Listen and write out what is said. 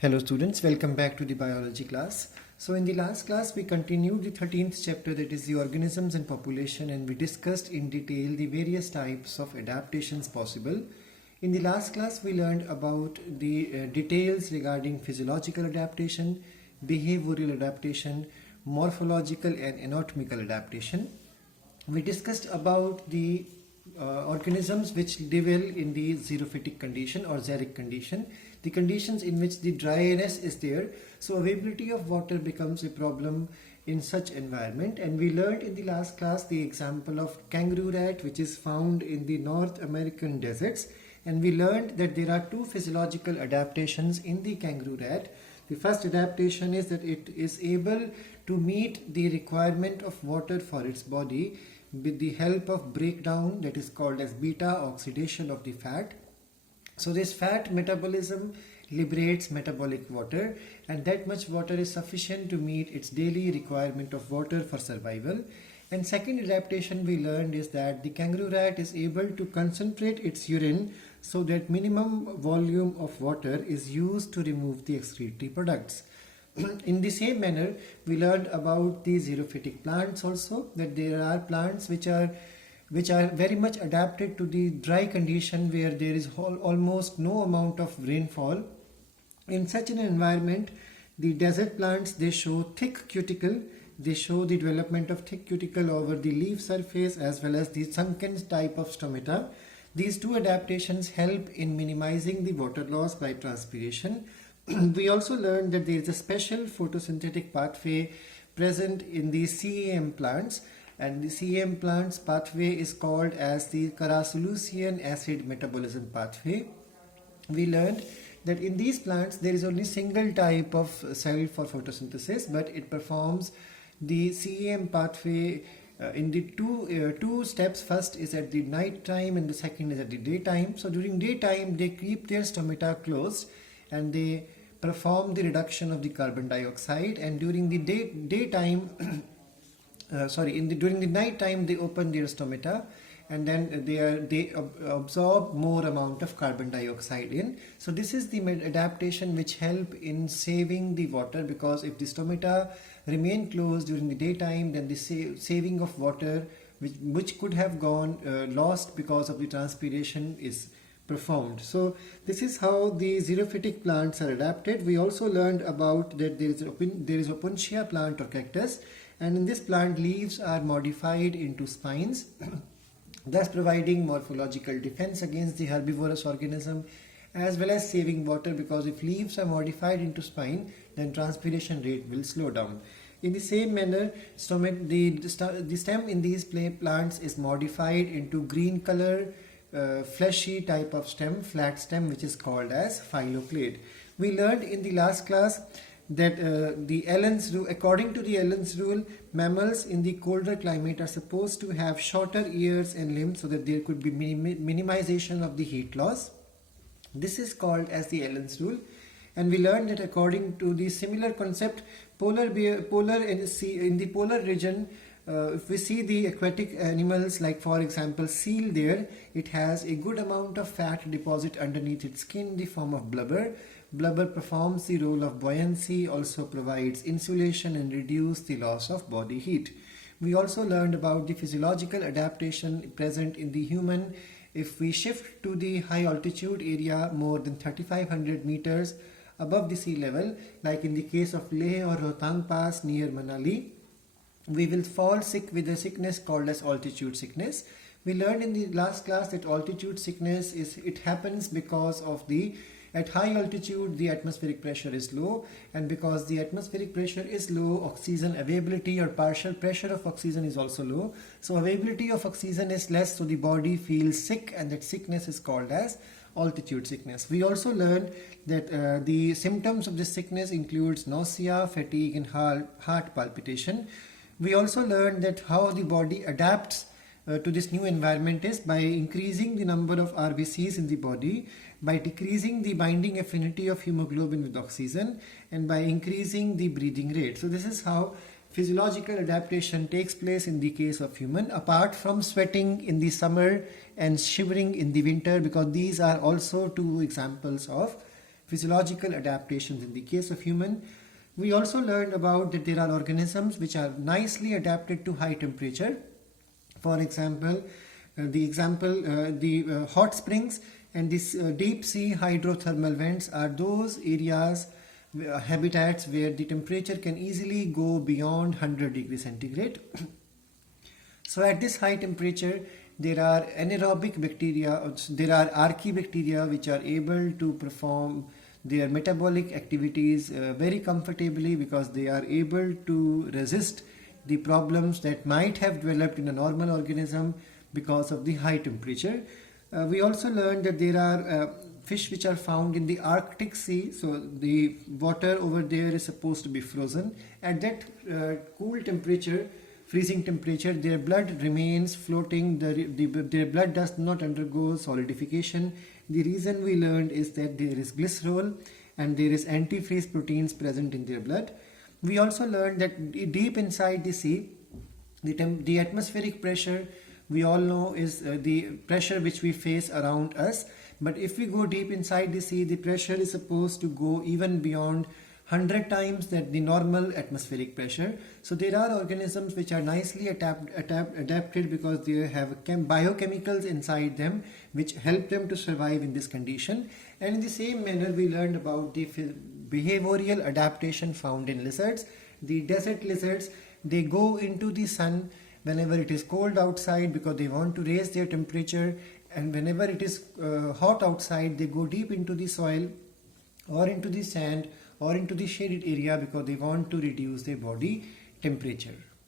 Hello students, welcome back to the biology class. So in the last class we continued the 13th chapter, that is the organisms and population, and we discussed in detail the various types of adaptations possible. In the last class we learned about the details regarding physiological adaptation, behavioral adaptation, morphological and anatomical adaptation. We discussed about the organisms which dwell in the xerophytic condition or xeric condition, the conditions in which the dryness is there, so availability of water becomes a problem in such environment. And we learned in the last class the example of kangaroo rat, which is found in the North American deserts, and we learned that there are two physiological adaptations in the kangaroo rat. The first adaptation is that it is able to meet the requirement of water for its body with the help of breakdown, that is called as beta oxidation of the fat. So this fat metabolism liberates metabolic water, and that much water is sufficient to meet its daily requirement of water for survival. And second adaptation we learned is that the kangaroo rat is able to concentrate its urine so that minimum volume of water is used to remove the excretory products. In the same manner, we learned about the xerophytic plants also, that there are plants which are very much adapted to the dry condition where there is almost no amount of rainfall. In such an environment, the desert plants, they show thick cuticle, they show the development of thick cuticle over the leaf surface as well as the sunken type of stomata. These two adaptations help in minimizing the water loss by transpiration. We also learned that there is a special photosynthetic pathway present in the CAM plants, and the CAM plants pathway is called as the carrosylcean acid metabolism pathway. We learned that in these plants there is only single type of cell for photosynthesis, but it performs the CAM pathway in the two steps. First is at the night time and the second is at the daytime. So during daytime they keep their stomata closed and they perform the reduction of the carbon dioxide, and during the daytime during the night time they open their stomata and then they absorb more amount of carbon dioxide in. So this is the adaptation which help in saving the water, because if the stomata remain closed during the daytime, then the saving of water which could have gone lost because of the transpiration is performed. So this is how the xerophytic plants are adapted. We also learned about that there is Opuntia plant or cactus, and in this plant leaves are modified into spines thus providing morphological defense against the herbivorous organism as well as saving water, because if leaves are modified into spine, then transpiration rate will slow down. In the same manner, the stem in these plants is modified into green color fleshy type of stem, flat stem, which is called as phylloclade. We learned in the last class that according to the Allen's rule, mammals in the colder climate are supposed to have shorter ears and limbs so that there could be minimization of the heat loss. This is called as the Allen's rule. And we learned that according to the similar concept, in the polar region, if we see the aquatic animals like for example seal there, it has a good amount of fat deposit underneath its skin in the form of blubber. Blubber performs the role of buoyancy, also provides insulation and reduces the loss of body heat. We also learned about the physiological adaptation present in the human. If we shift to the high altitude area more than 3500 meters above the sea level, like in the case of Leh or Rohtang Pass near Manali, we will fall sick with a sickness called as altitude sickness. We learned in the last class that altitude sickness happens because of at high altitude the atmospheric pressure is low, and because the atmospheric pressure is low, oxygen availability or partial pressure of oxygen is also low. So availability of oxygen is less, so the body feels sick, and that sickness is called as altitude sickness. We also learned that the symptoms of this sickness includes nausea, fatigue and heart palpitation. We also learned that how the body adapts to this new environment is by increasing the number of RBCs in the body, by decreasing the binding affinity of hemoglobin with oxygen, and by increasing the breathing rate. So this is how physiological adaptation takes place in the case of human, apart from sweating in the summer and shivering in the winter, because these are also two examples of physiological adaptations in the case of human. We also learned about that there are organisms which are nicely adapted to high temperature. For example, the hot springs and this deep sea hydrothermal vents are those areas, habitats where the temperature can easily go beyond 100 degrees centigrade. So at this high temperature, there are anaerobic bacteria, there are archaebacteria which are able to perform their metabolic activities very comfortably, because they are able to resist the problems that might have developed in a normal organism because of the high temperature. We also learned that there are fish which are found in the Arctic Sea, so the water over there is supposed to be frozen. At that cool temperature, freezing temperature, their blood remains floating, their blood does not undergo solidification. The reason we learned is that there is glycerol and there is antifreeze proteins present in their blood. We also learned that deep inside the sea, the atmospheric pressure, we all know, is the pressure which we face around us. But if we go deep inside the sea, the pressure is supposed to go even beyond 100 times that the normal atmospheric pressure. So there are organisms which are nicely adapted because they have biochemicals inside them which help them to survive in this condition. And in the same manner, we learned about the behavioral adaptation found in lizards. The desert lizards, they go into the sun whenever it is cold outside because they want to raise their temperature, and whenever it is hot outside, they go deep into the soil or into the sand or into the shaded area because they want to reduce their body temperature.